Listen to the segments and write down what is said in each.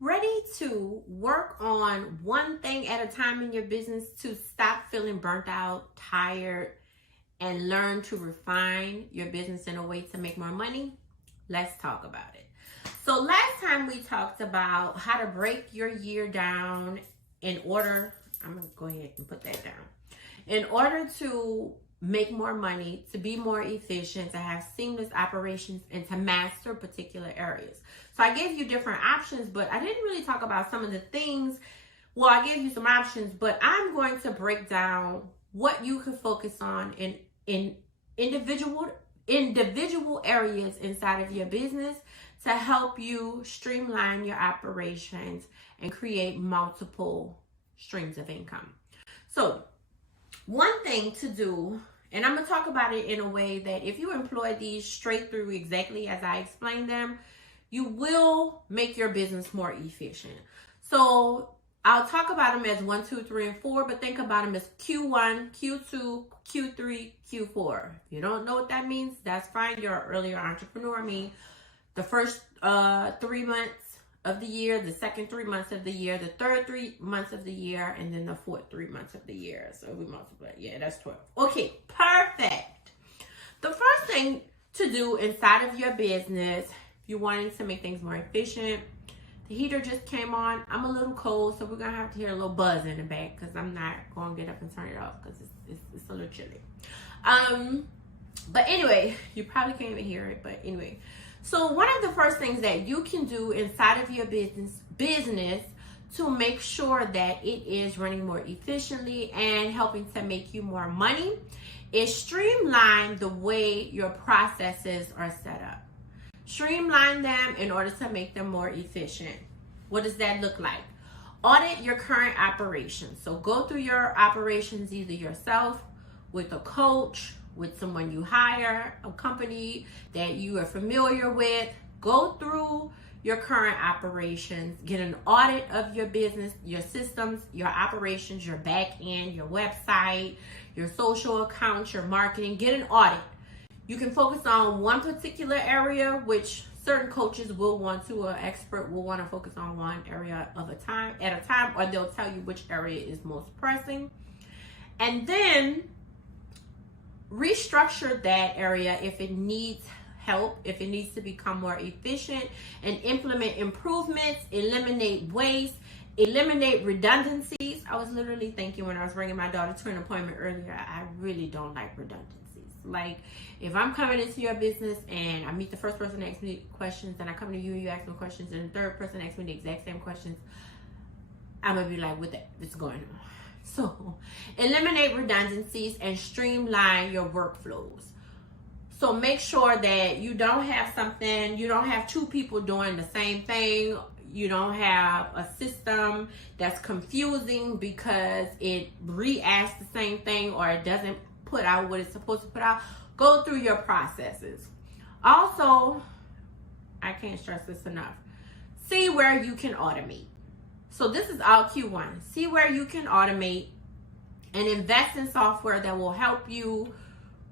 Ready to work on one thing at a time in your business to stop feeling burnt out, tired, and learn to refine your business in a way to make more money? Let's talk about it. So last time we talked about how to break your year down in order, I'm going to go ahead and put that down. In order to make more money, to be more efficient, to have seamless operations, and to master particular areas. So I gave you different options, but I didn't really talk about some of the things. Well, I gave you some options, but I'm going to break down what you could focus on in individual areas inside of your business to help you streamline your operations and create multiple streams of income. So one thing to do, and I'm going to talk about it in a way that if you employ these straight through exactly as I explained them, you will make your business more efficient. So I'll talk about them as 1, 2, 3, and 4, but think about them as Q1, Q2, Q3, Q4. If you don't know what that means, that's fine. You're an earlier entrepreneur. I mean, the first 3 months of the year, the second 3 months of the year, the third 3 months of the year, and then the fourth 3 months of the year. So we multiply. Yeah, that's 12. Okay, perfect. The first thing to do inside of your business, if you're wanting to make things more efficient, the heater just came on. I'm a little cold, so we're going to have to hear a little buzz in the back because I'm not going to get up and turn it off because it's a little chilly. But anyway, you probably can't even hear it, but anyway. So one of the first things that you can do inside of your business to make sure that it is running more efficiently and helping to make you more money is streamline the way your processes are set up. Streamline them in order to make them more efficient. What does that look like? Audit your current operations. So go through your operations either yourself, with a coach, with someone you hire, a company that you are familiar with. Go through your current operations, get an audit of your business, your systems, your operations, your back end, your website, your social accounts, your marketing. Get an audit. You can focus on one particular area, which certain coaches will want to, or expert will want to focus on one area at a time, or they'll tell you which area is most pressing. And then restructure that area if it needs help, if it needs to become more efficient, and implement improvements, eliminate waste, eliminate redundancies. I was literally thinking when I was bringing my daughter to an appointment earlier, I really don't like redundancies. Like, if I'm coming into your business and I meet the first person that asks me questions, and I come to you and you ask me questions, and the third person asks me the exact same questions, I'm going to be like, what's going on? So, eliminate redundancies and streamline your workflows. So, make sure that you don't have two people doing the same thing. You don't have a system that's confusing because it re-asks the same thing or it doesn't put out what it's supposed to put out. Go through your processes. Also, I can't stress this enough. See where you can automate. So this is all Q1. See where you can automate and invest in software that will help you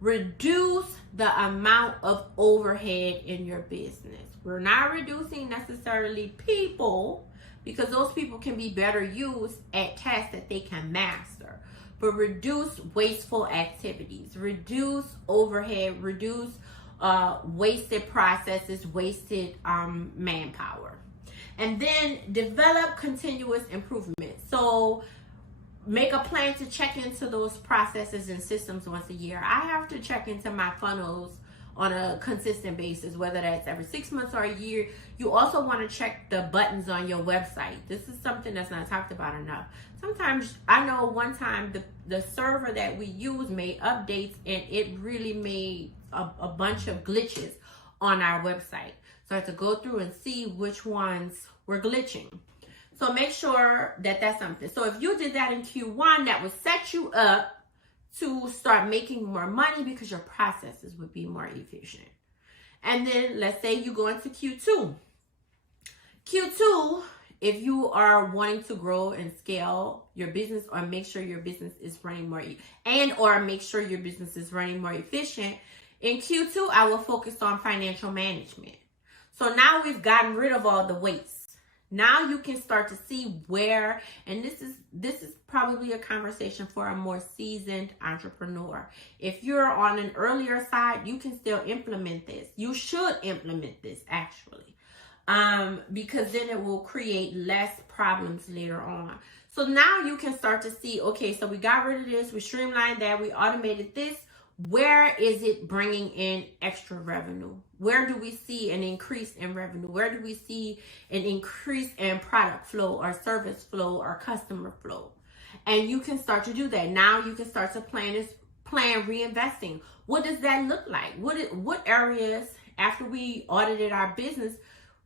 reduce the amount of overhead in your business. We're not reducing necessarily people because those people can be better used at tasks that they can master. But reduce wasteful activities, reduce overhead, reduce wasted processes, wasted manpower. And then develop continuous improvement. So make a plan to check into those processes and systems once a year. I have to check into my funnels on a consistent basis, whether that's every 6 months or a year. You also want to check the buttons on your website. This is something that's not talked about enough. Sometimes, I know one time the server that we use made updates and it really made a bunch of glitches on our website. So I had to go through and see which ones were glitching. So make sure that that's something. So if you did that in Q1, that would set you up to start making more money because your processes would be more efficient. And then let's say you go into Q2. Q2, if you are wanting to grow and scale your business or make sure your business is running more make sure your business is running more efficient, in Q2, I will focus on financial management. So now we've gotten rid of all the waste. Now you can start to see where, and this is probably a conversation for a more seasoned entrepreneur. If you're on an earlier side, you can still implement this. You should implement this actually, because then it will create less problems later on. So now you can start to see, okay, so we got rid of this, we streamlined that, we automated this. Where is it bringing in extra revenue? Where do we see an increase in revenue? Where do we see an increase in product flow or service flow or customer flow? And you can start to do that. Now you can start to plan reinvesting. What does that look like? What areas, after we audited our business,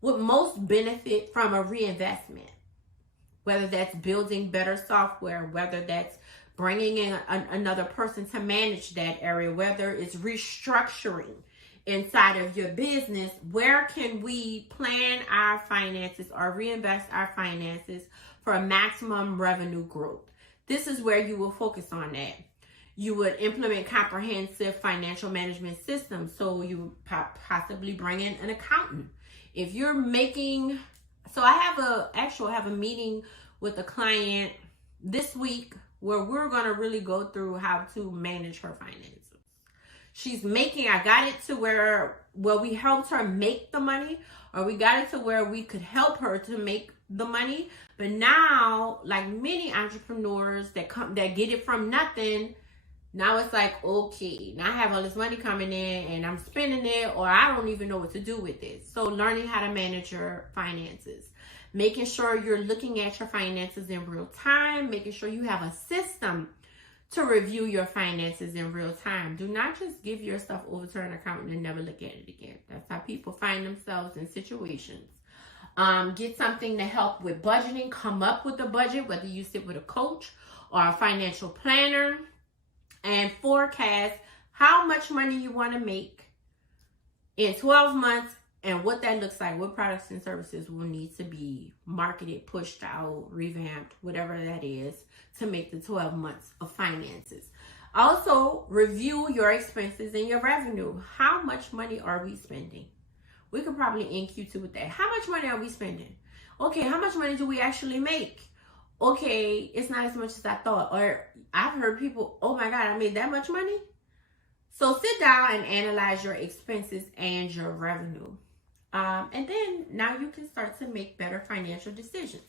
would most benefit from a reinvestment? Whether that's building better software, whether that's bringing in another person to manage that area, whether it's restructuring inside of your business, where can we plan our finances or reinvest our finances for a maximum revenue growth? This is where you will focus on that. You would implement comprehensive financial management systems. So you possibly bring in an accountant. If you're making, so I have a meeting with a client this week where we're going to really go through how to manage her finances. She's making, I got it to where we helped her make the money, or we got it to where we could help her to make the money. But now, like many entrepreneurs that get it from nothing, now it's like, okay, now I have all this money coming in and I'm spending it, or I don't even know what to do with it. So learning how to manage your finances. Making sure you're looking at your finances in real time, making sure you have a system to review your finances in real time. Do not just give your stuff over to an accountant and never look at it again. That's how people find themselves in situations. Get something to help with budgeting. Come up with a budget, whether you sit with a coach or a financial planner, and forecast how much money you want to make in 12 months. And what that looks like, what products and services will need to be marketed, pushed out, revamped, whatever that is, to make the 12 months of finances. Also, review your expenses and your revenue. How much money are we spending? We could probably end Q2 with that. How much money are we spending? Okay, how much money do we actually make? Okay, it's not as much as I thought. Or I've heard people, oh my God, I made that much money? So sit down and analyze your expenses and your revenue. And then now you can start to make better financial decisions.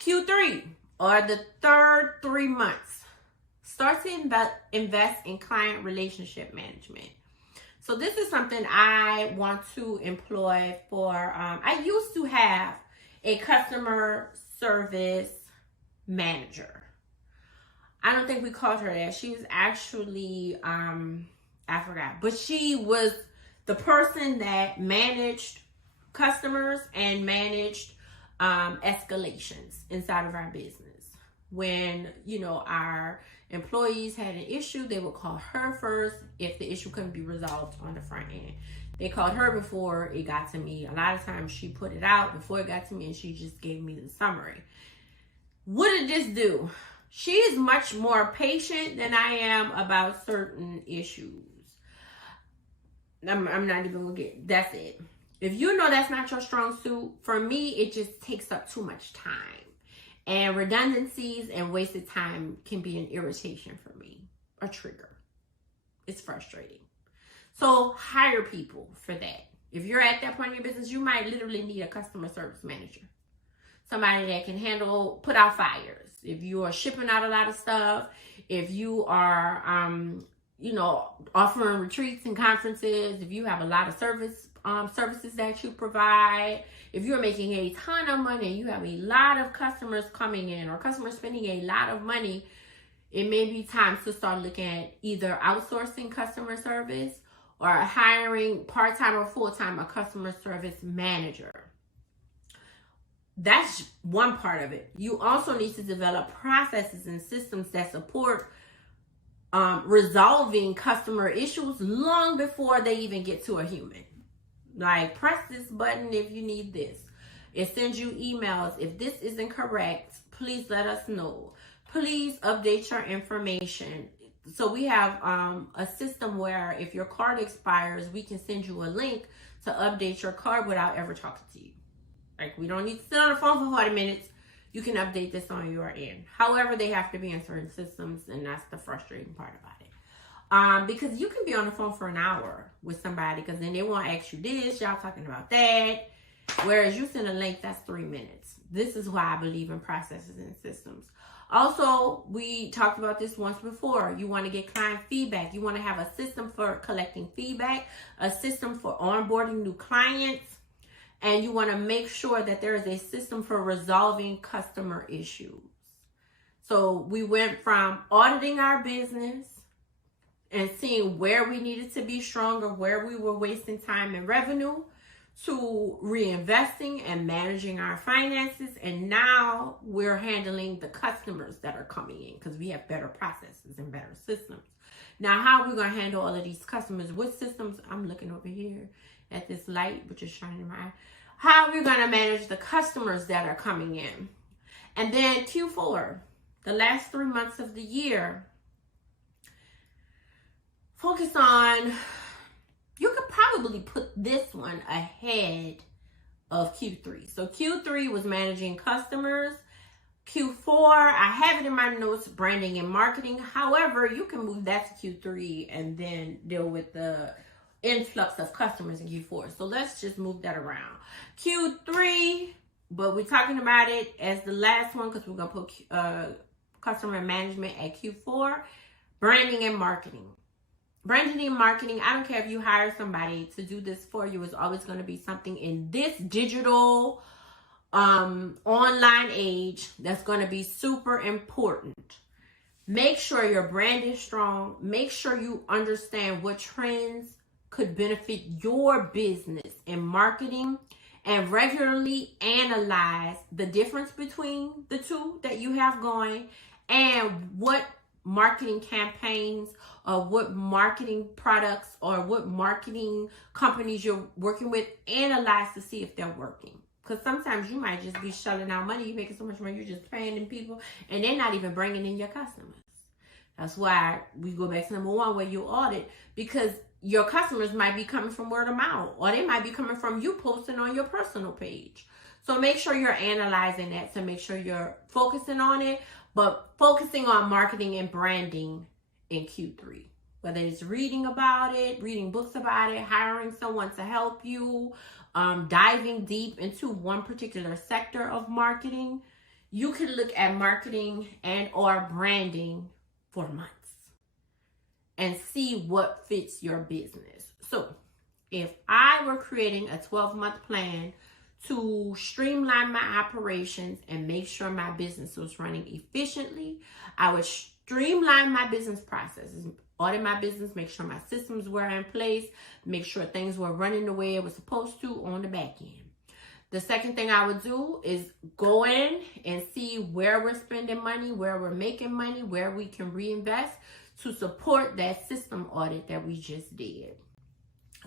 Q3, or the third 3 months, start to invest in client relationship management. So this is something I want to employ for, I used to have a customer service manager. I don't think we called her that. She was actually, I forgot, but she was the person that managed customers and managed escalations inside of our business. When, our employees had an issue, they would call her first if the issue couldn't be resolved on the front end. They called her before it got to me. A lot of times she put it out before it got to me and she just gave me the summary. What did this do? She is much more patient than I am about certain issues. I'm not even gonna get, that's it. If you know that's not your strong suit, for me, it just takes up too much time. And redundancies and wasted time can be an irritation for me, a trigger. It's frustrating. So hire people for that. If you're at that point in your business, you might literally need a customer service manager. Somebody that can put out fires. If you are shipping out a lot of stuff, if you are, offering retreats and conferences, if you have a lot of services that you provide, if you're making a ton of money, you have a lot of customers coming in or customers spending a lot of money, it may be time to start looking at either outsourcing customer service or hiring part-time or full-time a customer service manager. That's one part of it. You also need to develop processes and systems that support resolving customer issues long before they even get to a human. Like, press this button if you need this. It sends you emails. If this isn't correct, please let us know. Please update your information. So we have a system where if your card expires, we can send you a link to update your card without ever talking to you. Like, we don't need to sit on the phone for 40 minutes. You can update this on your end. However, they have to be in certain systems, and that's the frustrating part about it. Because you can be on the phone for an hour with somebody, because then they won't ask you this, y'all talking about that. Whereas you send a link, that's 3 minutes. This is why I believe in processes and systems. Also, we talked about this once before. You want to get client feedback. You want to have a system for collecting feedback, a system for onboarding new clients, and you want to make sure that there is a system for resolving customer issues. So we went from auditing our business and seeing where we needed to be stronger, where we were wasting time and revenue, to reinvesting and managing our finances. And now we're handling the customers that are coming in, because we have better processes and better systems. Now, how are we going to handle all of these customers? What systems? I'm looking over here at this light, which is shining in my eye. How are we going to manage the customers that are coming in? And then Q4, the last 3 months of the year, focus on, you could probably put this one ahead of Q3. So Q3 was managing customers. Q4, I have it in my notes, branding and marketing. However, you can move that to Q3 and then deal with the influx of customers in Q4. So let's just move that around. Q3, but we're talking about it as the last one because we're going to put customer management at Q4. Branding and marketing. Branding and marketing, I don't care if you hire somebody to do this for you, it's always going to be something in this digital online age that's going to be super important. Make sure your brand is strong. Make sure you understand what trends could benefit your business in marketing, and regularly analyze the difference between the two that you have going, and what marketing campaigns or what marketing products or what marketing companies you're working with. Analyze to see if they're working. Because sometimes you might just be shelling out money. You're making so much money, you're just paying in people, and they're not even bringing in your customers. That's why we go back to number one, where you audit, because your customers might be coming from word of mouth, or they might be coming from you posting on your personal page. So make sure you're analyzing that to make sure you're focusing on it, but focusing on marketing and branding in Q3. Whether it's reading about it, reading books about it, hiring someone to help you, diving deep into one particular sector of marketing. You can look at marketing and or branding for months and see what fits your business. So if I were creating a 12-month plan to streamline my operations and make sure my business was running efficiently, I would streamline my business processes, audit my business, make sure my systems were in place, make sure things were running the way it was supposed to on the back end. The second thing I would do is go in and see where we're spending money, where we're making money, where we can reinvest to support that system audit that we just did.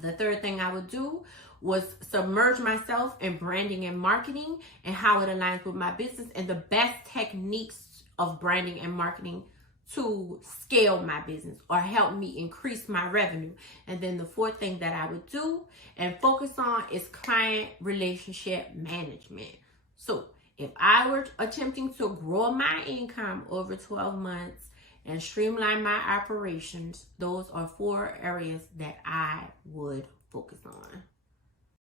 The third thing I would do was submerge myself in branding and marketing and how it aligns with my business and the best techniques of branding and marketing to scale my business or help me increase my revenue. And then the fourth thing that I would do and focus on is client relationship management. So if I were attempting to grow my income over 12 months and streamline my operations, those are 4 areas that I would focus on.